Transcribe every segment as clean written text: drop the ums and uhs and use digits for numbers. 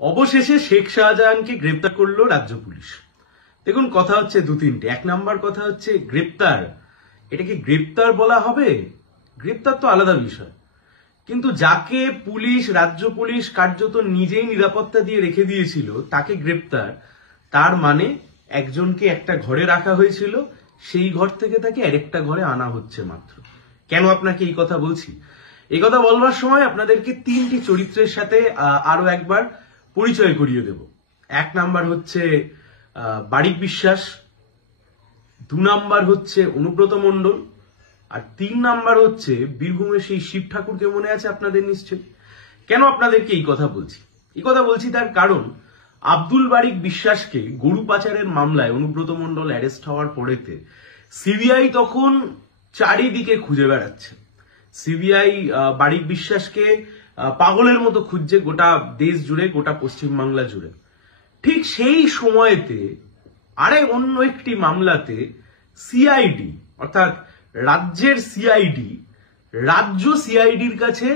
অবশেষে শেখ শাহজাহানকে গ্রেপ্তার করলো রাজ্য পুলিশ। দেখুন, কথা হচ্ছে দু তিনটে। এক নাম্বার কথা হচ্ছে গ্রেপ্তার, এটাকে গ্রেপ্তার বলা হবে? গ্রেপ্তার তো আলাদা বিষয়, কিন্তু যাকে পুলিশ, রাজ্য পুলিশ কার্যত নিজেই নিরাপত্তা দিয়ে রেখে দিয়েছিল তাকে গ্রেপ্তার, তার মানে একজনকে একটা ঘরে রাখা হয়েছিল, সেই ঘর থেকে তাকে আরেকটা ঘরে আনা হচ্ছে মাত্র। কেন আপনাকে এই কথা বলছি? এই কথা বলবার সময় আপনাদেরকে তিনটি চরিত্রের সাথে আরো একবার পরিচয় করিয়ে দেব। এক নাম্বার হচ্ছে বারিক বিশ্বাস, দু নাম্বার হচ্ছে অনুব্রত মণ্ডল, আর তিন নাম্বার হচ্ছে বীরভূমের সেই শিব ঠাকুরকে মনে আছে আপনাদের নিশ্চয়ই। কেন আপনাদেরকে এই কথা বলছি? এই কথা বলছি তার কারণ, আব্দুল বারিক বিশ্বাসকে গরু পাচারের মামলায় অনুব্রত মণ্ডল অ্যারেস্ট হওয়ার পরেতে সিবিআই তখন চারিদিকে খুঁজে বেড়াচ্ছে। সিবিআই বারিক বিশ্বাসকে পাগলের মতো খুঁজছে গোটা দেশ জুড়ে, গোটা পশ্চিমবাংলা জুড়ে। ঠিক সেই সময়তে অন্য একটি মামলাতে সিআইডি অর্থাৎ রাজ্যের সিআইডি, রাজ্য সিআইডির কাছে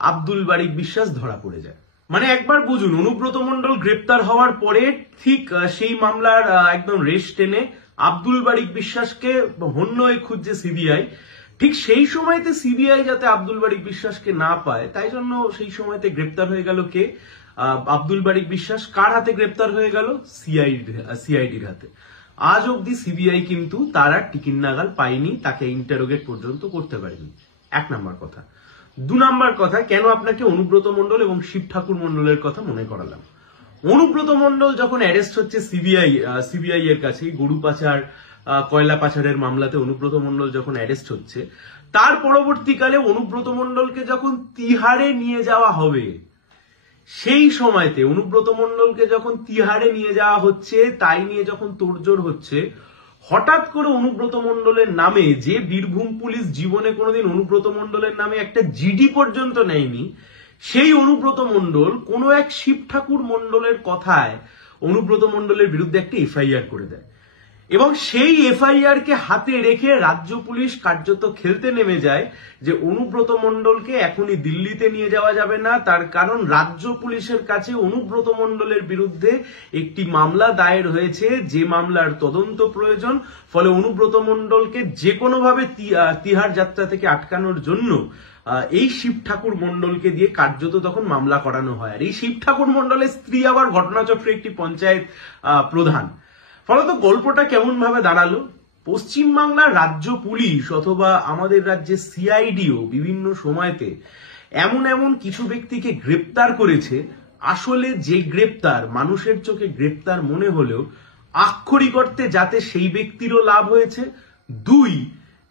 আব্দুল বারিক বিশ্বাস ধরা পড়ে যায়। মানে একবার বুঝুন, অনুব্রত মণ্ডল গ্রেপ্তার হওয়ার পরে ঠিক সেই মামলার একদম রেশ টেনে আব্দুল বারিক বিশ্বাসকে হন্য হয়ে খুঁজছে সিবিআই। ঠিক সেই সময়তে সিবিআই যাতে আব্দুল বারিক বিশ্বাসকে না পায়, তাই জন্য সেই সময়তে গ্রেপ্তার হয়ে গেল কে? আব্দুল বারিক বিশ্বাস। কার হাতে গ্রেপ্তার হয়ে গেল? সিআইডির হাতে। আজ অব্দি সিবিআই কিন্তু তারা টিকিট নাগাল পায়নি, তাকে ইন্টারোগেট পর্যন্ত করতে পারেনি। এক নাম্বার কথা। দু নাম্বার কথা, কেন আপনাকে অনুব্রত মণ্ডল এবং শিব ঠাকুর মণ্ডলের কথা মনে করালাম? অনুব্রত মণ্ডল যখন অ্যারেস্ট হচ্ছে সিবিআই এর কাছে, গরু পাচার, কয়লা পাচারের মামলাতে অনুব্রত মণ্ডল যখন অ্যারেস্ট হচ্ছে, তার পরবর্তীকালে অনুব্রত মণ্ডলকে যখন তিহাড়ে নিয়ে যাওয়া হবে, সেই সময়তে অনুব্রত মণ্ডলকে যখন তিহাড়ে নিয়ে যাওয়া হচ্ছে, তাই নিয়ে যখন তোড়জোড় হচ্ছে, হঠাৎ করে অনুব্রত মণ্ডলের নামে, যে বীরভূম পুলিশ জীবনে কোনোদিন অনুব্রত মণ্ডলের নামে একটা জিডি পর্যন্ত নেয়নি, সেই অনুব্রত মণ্ডল কোনো এক শিব ঠাকুর মণ্ডলের কথায় অনুব্রত মণ্ডলের বিরুদ্ধে একটা এফআইআর করে দেয়, এবং সেই এফআইআর কে হাতে রেখে রাজ্য পুলিশ কার্যত খেলতে নেমে যায় যে অনুব্রত মণ্ডলকে এখনই দিল্লিতে নিয়ে যাওয়া যাবে না, তার কারণ রাজ্য পুলিশের কাছে অনুব্রত মণ্ডলের বিরুদ্ধে একটি মামলা দায়ের হয়েছে, যে মামলার তদন্ত প্রয়োজন। ফলে অনুব্রত মণ্ডলকে যে কোনোভাবে তিহাড় যাত্রা থেকে আটকানোর জন্য এই শিব ঠাকুর মণ্ডলকে দিয়ে কার্যত তখন মামলা করানো হয়। আর এই শিব ঠাকুর মণ্ডলের স্ত্রী আবার ঘটনাচক্রে একটি পঞ্চায়েত প্রধান। ফলত গল্পটা কেমন ভাবে দাঁড়ালো? পশ্চিমবাংলার রাজ্য পুলিশ অথবা আমাদের রাজ্যের সিআইডিও বিভিন্ন সময়তে এমন এমন কিছু ব্যক্তিকে গ্রেপ্তার করেছে, আসলে যে গ্রেপ্তার মানুষের চোখে গ্রেপ্তার মনে হলেও আক্ষরিক অর্থে যাতে সেই ব্যক্তিরও লাভ হয়েছে, দুই,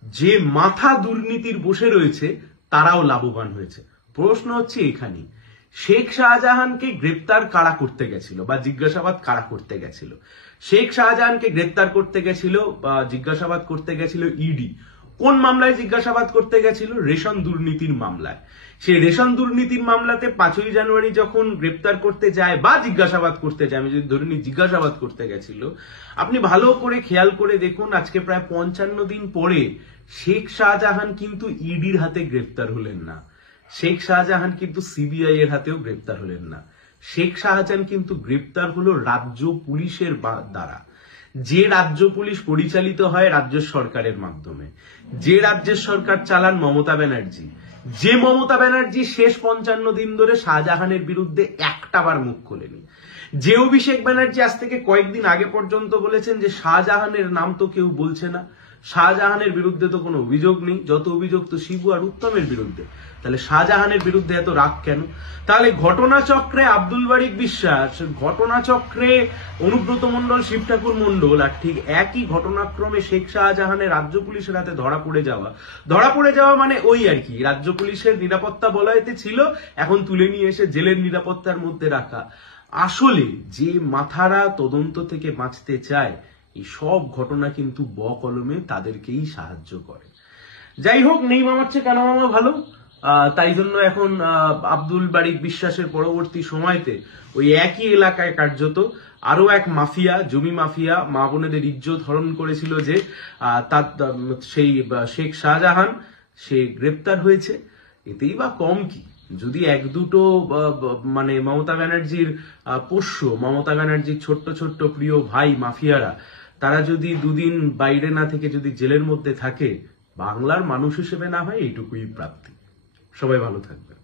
যে মাথা দুর্নীতির বসে রয়েছে তারাও লাভবান হয়েছে। প্রশ্ন হচ্ছে এখানেই, শেখ শাহজাহানকে গ্রেপ্তার কারা করতে গেছিল বা জিজ্ঞাসাবাদ কারা করতে গেছিল? শেখ শাহজাহানকে গ্রেপ্তার করতে গেছিল বা জিজ্ঞাসাবাদ করতে গেছিল ইডি। কোন মামলায় জিজ্ঞাসাবাদ করতে গেছিল? রেশন দুর্নীতির মামলায়। সেই রেশন দুর্নীতির মামলাতে 5ই জানুয়ারি যখন গ্রেপ্তার করতে যায় বা জিজ্ঞাসাবাদ করতে যায়, আমি যদি ধরে নিই জিজ্ঞাসাবাদ করতে গেছিল, আপনি ভালো করে খেয়াল করে দেখুন, আজকে প্রায় 55 দিন পরে শেখ শাহজাহান কিন্তু ইডির হাতে গ্রেপ্তার হলেন না, শেখ শাহজাহান কিন্তু সিবিআই এর হাতেও গ্রেপ্তার হলেন না। শেখ শাহজাহান কিন্তু গ্রেপ্তার হলো রাজ্য পুলিশের দ্বারা। যে রাজ্য পুলিশ পরিচালিত হয় রাজ্য সরকারের মাধ্যমে, যে রাজ্যের সরকার চালান মমতা ব্যানার্জি, যে মমতা ব্যানার্জি শেষ 55 দিন ধরে শাহজাহানের বিরুদ্ধে একটাবার মুখ খোলেনি, যে অভিষেক ব্যানার্জি আজ থেকে কয়েকদিন আগে পর্যন্ত বলেছেন যে শাহজাহানের নাম তো কেউ বলছে না, শাহজাহানের বিরুদ্ধে তো কোনো অভিযোগ নেই, যত অভিযোগ তো শিবু আর উত্তমের বিরুদ্ধে। তাহলে শাহজাহানের বিরুদ্ধে এত রাগ কেন? তাহলে ঘটনাচক্রে আব্দুল বারিক বিশ্বাস, ঘটনাচক্রে অনুব্রত মণ্ডল, শিব ঠাকুর মণ্ডল, আর ঠিক একই ঘটনাক্রমে শেখ শাহজাহানের রাজ্য পুলিশের হাতে ধরা পড়ে যাওয়া মানে ওই আর কি, রাজ্য পুলিশের নিরাপত্তা বলয়েতে ছিল, এখন তুলে নিয়ে এসে জেলের নিরাপত্তার মধ্যে রাখা। আসলে যে মাথারা তদন্ত থেকে বাঁচতে চায়, এই সব ঘটনা কিন্তু কলমে তাদেরকেই সাহায্য করে। যাই হোক, নেই মামার চেয়ে কানা মামা ভালো, তাই জন্য এখন আব্দুল বারিক বিশ্বাসের পরবর্তী সময়তে ওই একই এলাকায় কার্যত আরো এক মাফিয়া, জমি মাফিয়া, মা বোনেদের ইজ্জত হরণ করেছিল যে সেই শেখ শাহজাহান, সে গ্রেপ্তার হয়েছে। এতেই বা কম কি? যদি এক দুটো মানে মমতা ব্যানার্জির পোষ্য, মমতা ব্যানার্জির ছোট্ট ছোট্ট প্রিয় ভাই মাফিয়ারা, তারা যদি দুদিন বাইরে না থেকে যদি জেলের মধ্যে থাকে, বাংলার মানুষ হিসেবে না হয় এইটুকুই প্রাপ্তি। সবাই ভালো থাকবেন।